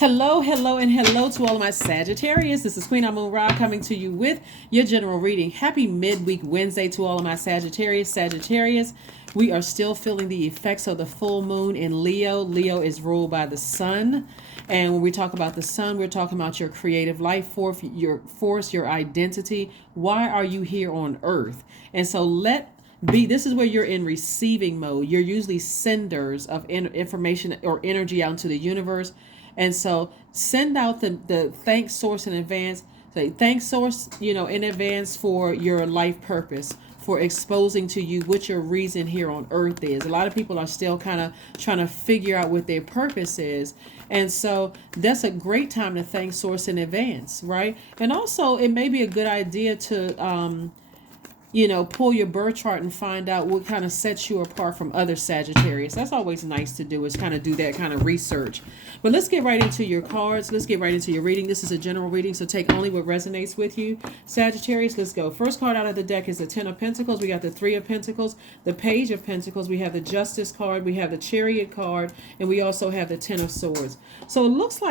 Hello, hello, and hello to all of my Sagittarius. This is Queen Amun Ra coming to you with your general reading. Happy midweek Wednesday to all of my Sagittarius. We are still feeling the effects of the full moon in Leo. Leo is ruled by the sun. And when we talk about the sun, we're talking about your creative life force, your identity. Why are you here on earth? And so this is where you're in receiving mode. You're usually senders of information or energy out into the universe. And so send out the thanks source in advance. Say thanks source, in advance for your life purpose, for exposing to you what your reason here on earth is. A lot of people are still kind of trying to figure out what their purpose is. And so that's a great time to thank source in advance, right? And also it may be a good idea to pull your birth chart and find out what kind of sets you apart from other Sagittarius. That's always nice to do, is kind of do that kind of research. But let's get right into your cards. Let's get right into your reading. This is a general reading, so take only what resonates with you. Sagittarius, let's go. First card out of the deck is the Ten of Pentacles. We got the Three of Pentacles, the Page of Pentacles. We have the Justice card. We have the Chariot card, and we also have the Ten of Swords. So it looks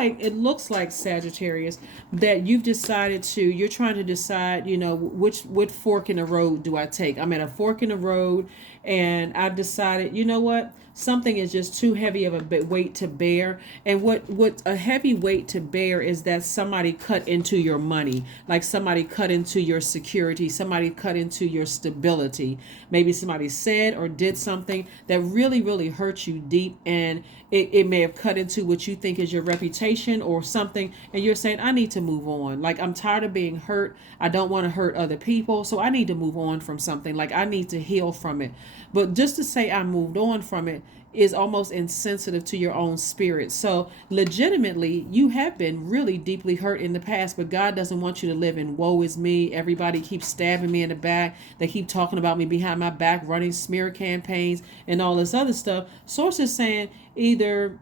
like Sagittarius that you're trying to decide, what fork in the road do I take? I'm at a fork in the road, and I've decided, you know what? Something is just too heavy of a weight to bear. And what a heavy weight to bear is that somebody cut into your money, like somebody cut into your security, somebody cut into your stability. Maybe somebody said or did something that really, really hurt you deep, and it may have cut into what you think is your reputation or something, and you're saying, I need to move on. Like, I'm tired of being hurt. I don't want to hurt other people, so I need to move on from something. Like, I need to heal from it. But just to say I moved on from it is almost insensitive to your own spirit. So legitimately, you have been really deeply hurt in the past, but God doesn't want you to live in woe is me. Everybody keeps stabbing me in the back. They keep talking about me behind my back, running smear campaigns and all this other stuff. Sources saying either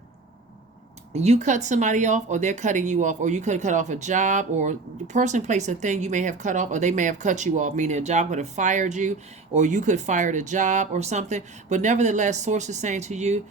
you cut somebody off, or they're cutting you off, or you could cut off a job, or the person, place, a thing you may have cut off, or they may have cut you off, meaning a job could have fired you, or you could fire the job or something. But nevertheless, sources saying to you,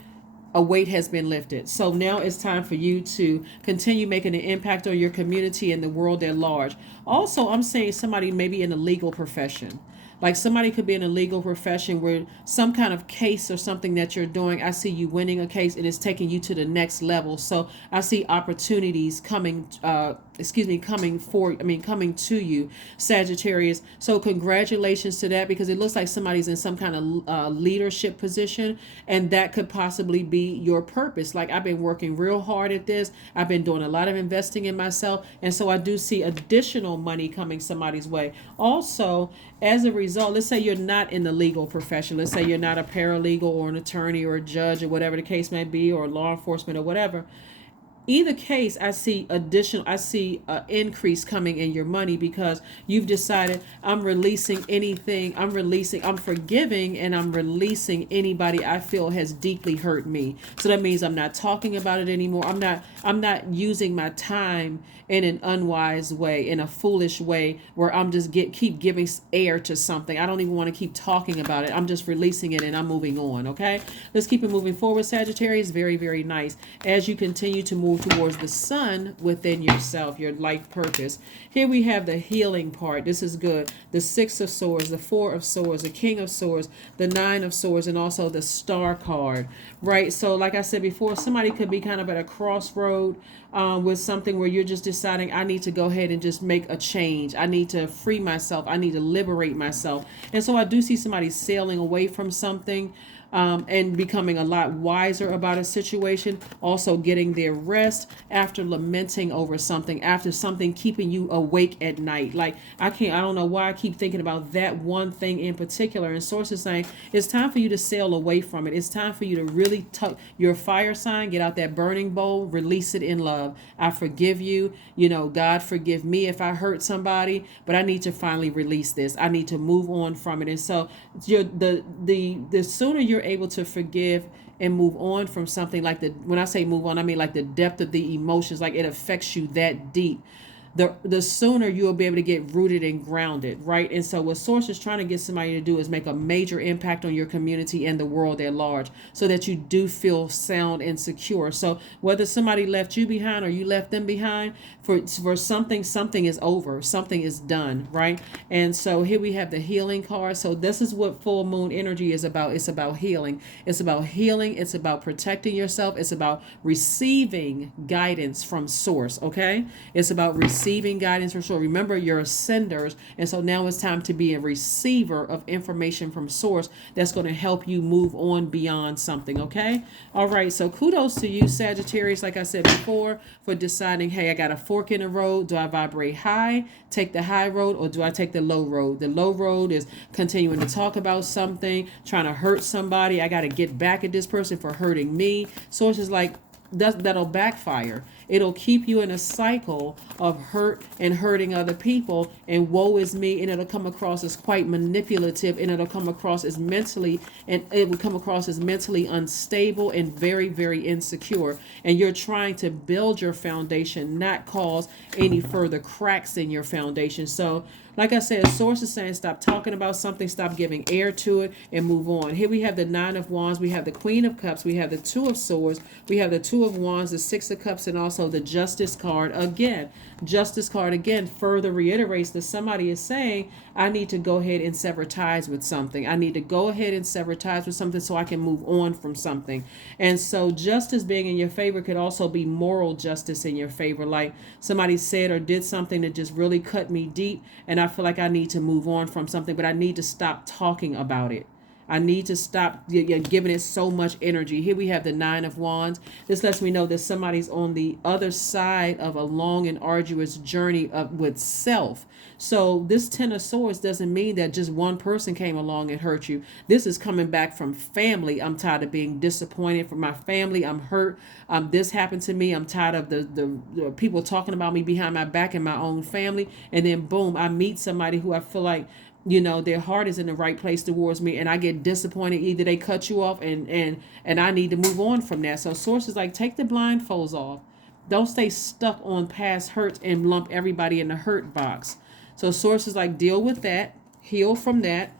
a weight has been lifted. So now it's time for you to continue making an impact on your community and the world at large. Also, I'm saying somebody maybe in the legal profession. Like, somebody could be in a legal profession where some kind of case or something that you're doing, I see you winning a case and it's taking you to the next level. So I see opportunities coming to you, Sagittarius. So congratulations to that, because it looks like somebody's in some kind of leadership position, and that could possibly be your purpose. Like, I've been working real hard at this. I've been doing a lot of investing in myself, and so I do see additional money coming somebody's way. Also, as a result, let's say you're not in the legal profession. Let's say you're not a paralegal or an attorney or a judge or whatever the case may be, or law enforcement or whatever. Either case, I see increase coming in your money, because you've decided, I'm forgiving, and I'm releasing anybody I feel has deeply hurt me. So that means I'm not talking about it anymore. I'm not using my time in an unwise way, in a foolish way, where I'm just keep giving air to something. I don't even want to keep talking about it. I'm just releasing it and I'm moving on. Okay, let's keep it moving forward, Sagittarius. Very, very nice. As you continue to move towards the sun within yourself, your life purpose. Here we have the healing part. This is good. The Six of Swords, the Four of Swords, the King of Swords, the Nine of Swords, and also the Star card, right? So like I said before, somebody could be kind of at a crossroad with something where you're just deciding, I need to go ahead and just make a change. I need to free myself. I need to liberate myself. And so I do see somebody sailing away from something, and becoming a lot wiser about a situation. Also getting their rest after lamenting over something, after something keeping you awake at night. Like, I don't know why I keep thinking about that one thing in particular. And sources saying it's time for you to sail away from it. It's time for you to really tuck your fire sign, get out that burning bowl, release it in love. I forgive you. God forgive me if I hurt somebody, but I need to finally release this. I need to move on from it. And so the sooner you're able to forgive and move on from something, like when I say move on, I mean like the depth of the emotions, like it affects you that deep, the sooner you'll be able to get rooted and grounded, right? And so what Source is trying to get somebody to do is make a major impact on your community and the world at large, so that you do feel sound and secure. So whether somebody left you behind or you left them behind, for something is over, something is done, right? And so here we have the healing card. So this is what full moon energy is about. It's about healing. It's about healing. It's about protecting yourself. It's about receiving guidance from Source. Okay, it's about receiving guidance from Source. Remember, you're ascenders, and so now it's time to be a receiver of information from Source that's going to help you move on beyond something. Okay, all right. So kudos to you, Sagittarius. Like I said before, for deciding, hey, I got a fork in the road. Do I vibrate high, take the high road, or do I take the low road? The low road is continuing to talk about something, trying to hurt somebody. I got to get back at this person for hurting me. Source is like, that'll backfire. It'll keep you in a cycle of hurt and hurting other people, and woe is me, and it'll come across as quite manipulative, and it'll come across as mentally, and it will come across as mentally unstable and very, very insecure. And you're trying to build your foundation, not cause any further cracks in your foundation. So like I said, Source is saying stop talking about something, stop giving air to it, and move on. Here we have the Nine of Wands, we have the Queen of Cups, we have the Two of Swords, we have the Two of Wands, the Six of Cups, and also the Justice card. Again, Justice card again further reiterates that somebody is saying, I need to go ahead and sever ties with something. I need to go ahead and sever ties with something so I can move on from something. And so justice being in your favor could also be moral justice in your favor. Like somebody said or did something that just really cut me deep, and I feel like I need to move on from something, but I need to stop talking about it. I need to stop giving it so much energy. Here we have the Nine of Wands. This lets me know that somebody's on the other side of a long and arduous journey with self. So this Ten of Swords doesn't mean that just one person came along and hurt you. This is coming back from family. I'm tired of being disappointed from my family. I'm hurt. This happened to me. I'm tired of the people talking about me behind my back in my own family. And then boom, I meet somebody who I feel like, their heart is in the right place towards me, and I get disappointed. Either they cut you off, and I need to move on from that. So Source is like, take the blindfolds off. Don't stay stuck on past hurts and lump everybody in the hurt box. So Source is like, deal with that, heal from that.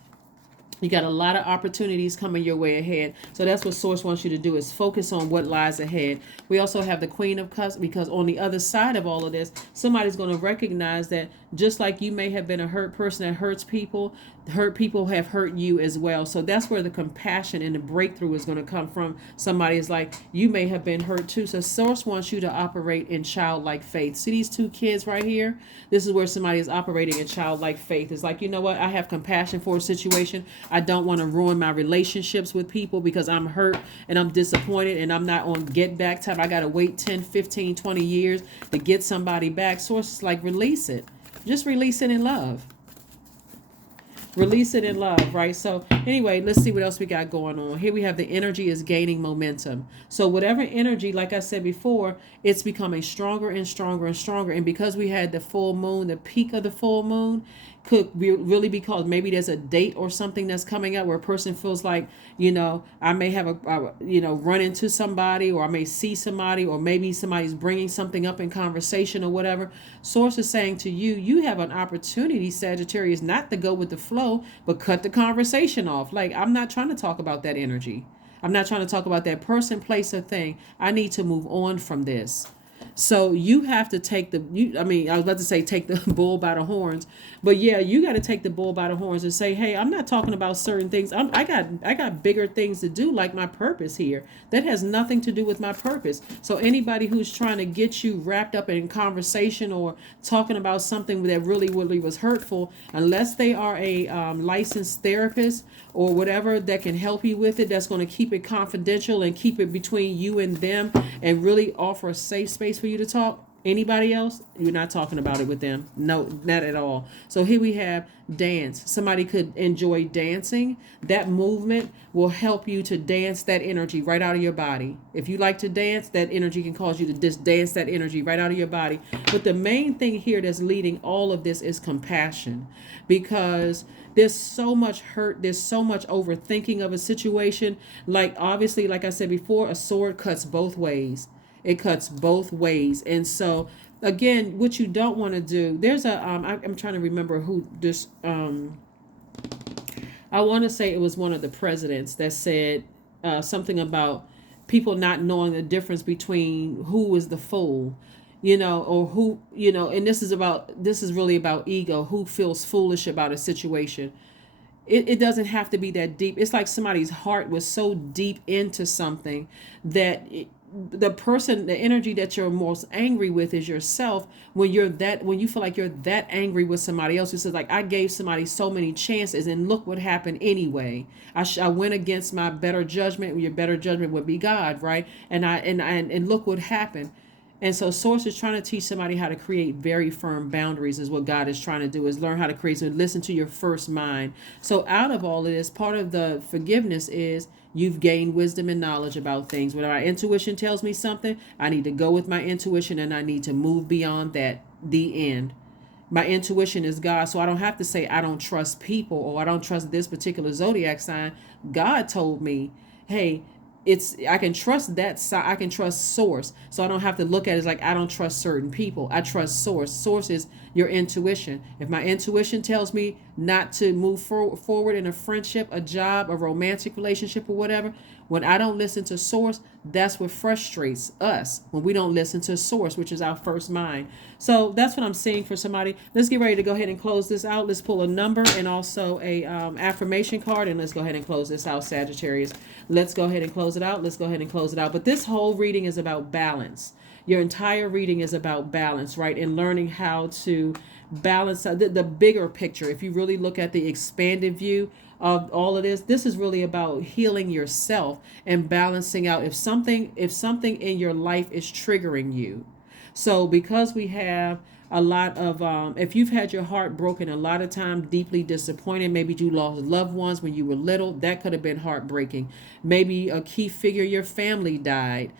You got a lot of opportunities coming your way ahead. So that's what Source wants you to do, is focus on what lies ahead. We also have the Queen of Cups, because on the other side of all of this, somebody's going to recognize that just like you may have been a hurt person that hurts people, hurt people have hurt you as well. So that's where the compassion and the breakthrough is going to come from. Somebody is like, you may have been hurt too. So Source wants you to operate in childlike faith. See these two kids right here? This is where somebody is operating in childlike faith. It's like, you know what? I have compassion for a situation. I don't want to ruin my relationships with people because I'm hurt and I'm disappointed and I'm not on get back time. I got to wait 10, 15, 20 years to get somebody back. Source is like, release it. Just release it in love. Release it in love, right? So anyway, let's see what else we got going on. Here we have the energy is gaining momentum. So whatever energy, like I said before, it's becoming stronger and stronger and stronger. And because we had the full moon, the peak of the full moon could be really because maybe there's a date or something that's coming up where a person feels like, I may have run into somebody, or I may see somebody, or maybe somebody's bringing something up in conversation or whatever. Source is saying to you, you have an opportunity, Sagittarius, not to go with the flow, but cut the conversation off. Like, I'm not trying to talk about that energy. I'm not trying to talk about that person, place, or thing. I need to move on from this. So you have to take I was about to say take the bull by the horns, but yeah, you got to take the bull by the horns and say, hey, I'm not talking about certain things. I got bigger things to do, like my purpose here. That has nothing to do with my purpose. So anybody who's trying to get you wrapped up in conversation or talking about something that really was hurtful, unless they are a licensed therapist or whatever that can help you with it, that's going to keep it confidential and keep it between you and them and really offer a safe space for you to talk. Anybody else, you're not talking about it with them. No, not at all. So here we have dance. Somebody could enjoy dancing. That movement will help you to dance that energy right out of your body. If you like to dance, that energy can cause you to just dance that energy right out of your body. But the main thing here that's leading all of this is compassion, because there's so much hurt. There's so much overthinking of a situation. Like, obviously, like I said before, a sword cuts both ways. It cuts both ways. And so again, what you don't want to do, there's a I'm trying to remember who this I want to say it was one of the presidents that said something about people not knowing the difference between who is the fool, or who, and this is really about ego, who feels foolish about a situation. It doesn't have to be that deep. It's like somebody's heart was so deep into something that the energy that you're most angry with is yourself. When you feel like you're that angry with somebody else, who says like, I gave somebody so many chances and look what happened anyway. I went against my better judgment. Your better judgment would be God, right? And look what happened. And so Source is trying to teach somebody how to create very firm boundaries, is what God is trying to do, is learn how to create, so listen to your first mind. So out of all of this, part of the forgiveness is you've gained wisdom and knowledge about things. When my intuition tells me something, I need to go with my intuition and I need to move beyond that. The end. My intuition is God, so I don't have to say I don't trust people or I don't trust this particular zodiac sign. God told me, hey, I can trust that side. I can trust Source, so I don't have to look at it as like I don't trust certain people. I trust Source. Source is your intuition. If my intuition tells me not to move forward in a friendship, a job, a romantic relationship, or whatever, when I don't listen to Source, that's what frustrates us, when we don't listen to Source, which is our first mind. So that's what I'm seeing for somebody. Let's get ready to go ahead and close this out. Let's pull a number and also a affirmation card, and let's go ahead and close this out, Sagittarius. Let's go ahead and close it out. Let's go ahead and close it out. But this whole reading is about balance. Your entire reading is about balance, right? And learning how to balance the bigger picture. If you really look at the expanded view of all of this is really about healing yourself and balancing out if something in your life is triggering you. So because we have a lot of if you've had your heart broken, a lot of time deeply disappointed, maybe you lost loved ones when you were little, that could have been heartbreaking. Maybe a key figure in your family died,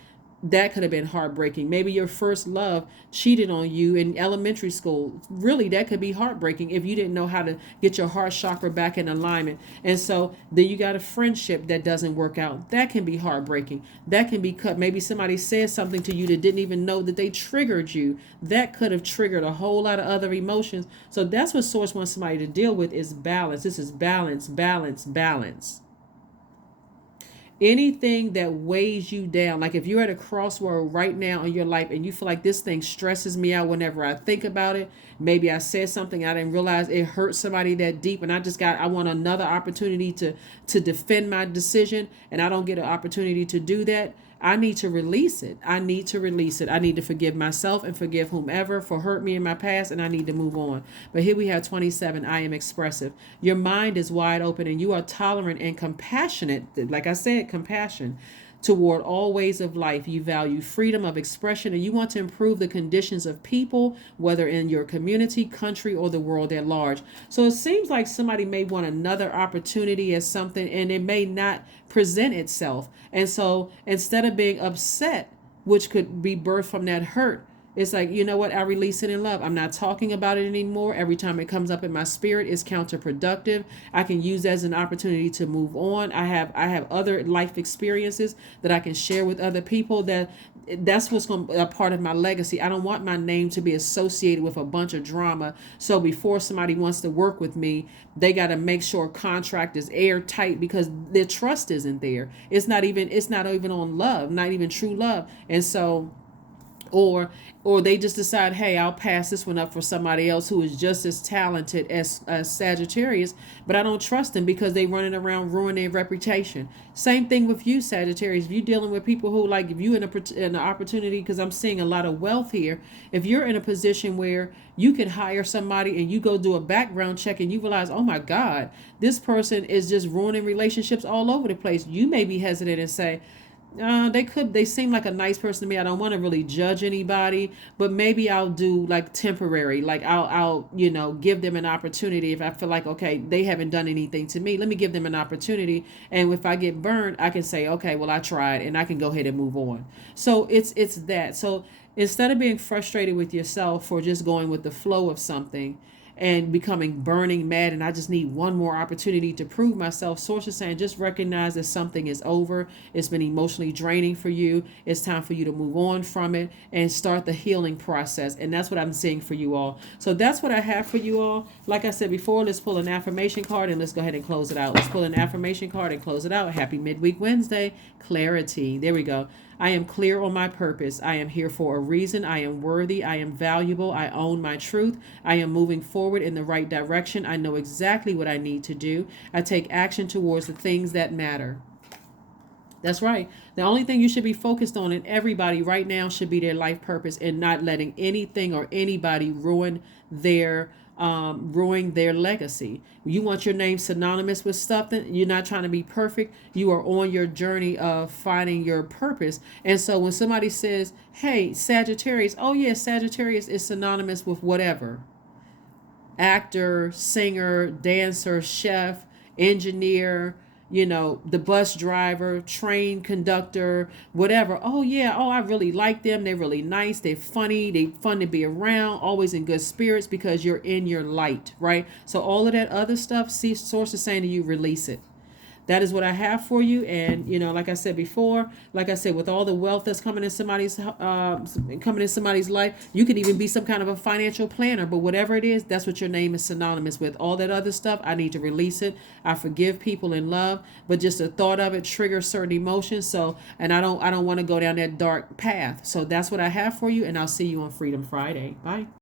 that could have been heartbreaking. Maybe your first love cheated on you in elementary school. Really, that could be heartbreaking if you didn't know how to get your heart chakra back in alignment. And so then you got a friendship that doesn't work out. That can be heartbreaking. That can be cut. Maybe somebody said something to you that didn't even know that they triggered you. That could have triggered a whole lot of other emotions. So that's what Source wants somebody to deal with, is balance. This is balance, balance, balance. Anything that weighs you down, like if you're at a crossroad right now in your life and you feel like this thing stresses me out whenever I think about it, maybe I said something I didn't realize it hurt somebody that deep, and I want another opportunity to defend my decision, and I don't get an opportunity to do that. I need to release it. I need to release it. I need to forgive myself and forgive whomever for hurt me in my past, and I need to move on. But here we have 27. I am expressive. Your mind is wide open and you are tolerant and compassionate. Like I said, compassion toward all ways of life. You value freedom of expression and you want to improve the conditions of people, whether in your community, country, or the world at large. So it seems like somebody may want another opportunity as something, and it may not present itself. And so instead of being upset, which could be birthed from that hurt, it's like, you know what? I release it in love. I'm not talking about it anymore. Every time it comes up in my spirit, it's counterproductive. I can use that as an opportunity to move on. I have other life experiences that I can share with other people. That's what's going to be a part of my legacy. I don't want my name to be associated with a bunch of drama. So before somebody wants to work with me, they got to make sure contract is airtight, because their trust isn't there. It's not even on love, not even true love. And so or they just decide, hey, I'll pass this one up for somebody else who is just as talented as Sagittarius, but I don't trust them because they running around ruining their reputation. Same thing with you, Sagittarius. If you're dealing with people who, like, if you in an opportunity, because I'm seeing a lot of wealth here, if you're in a position where you can hire somebody and you go do a background check and you realize, oh my God, this person is just ruining relationships all over the place, you may be hesitant and say, they seem like a nice person to me. I don't want to really judge anybody, but maybe I'll do like temporary, like I'll give them an opportunity. If I feel like, okay, they haven't done anything to me, let me give them an opportunity. And if I get burned, I can say, okay, well, I tried, and I can go ahead and move on. So it's that. So instead of being frustrated with yourself for just going with the flow of something, and becoming burning mad, and I just need one more opportunity to prove myself. Source is saying just recognize that something is over. It's been emotionally draining for you. It's time for you to move on from it and start the healing process. And that's what I'm seeing for you all. So that's what I have for you all. Like I said before, let's pull an affirmation card and let's go ahead and close it out. Let's pull an affirmation card and close it out. Happy midweek Wednesday. Clarity. There we go. I am clear on my purpose. I am here for a reason. I am worthy. I am valuable. I own my truth. I am moving forward in the right direction. I know exactly what I need to do. I take action towards the things that matter. That's right. The only thing you should be focused on, and everybody right now, should be their life purpose, and not letting anything or anybody ruin their legacy. You want your name synonymous with something. You're not trying to be perfect. You are on your journey of finding your purpose. And so when somebody says, hey, Sagittarius, oh yeah, Sagittarius is synonymous with whatever. Actor, singer, dancer, chef, engineer, the bus driver, train conductor, whatever. Oh yeah, oh, I really like them. They're really nice. They're funny. They're fun to be around, always in good spirits because you're in your light, right? So all of that other stuff, see, Source is saying to you, release it. That is what I have for you. And like I said before, like I said, with all the wealth that's coming in somebody's life, you could even be some kind of a financial planner. But whatever it is, that's what your name is synonymous with. All that other stuff, I need to release it. I forgive people in love, but just the thought of it triggers certain emotions. So, and I don't want to go down that dark path. So that's what I have for you, and I'll see you on Freedom Friday. Bye.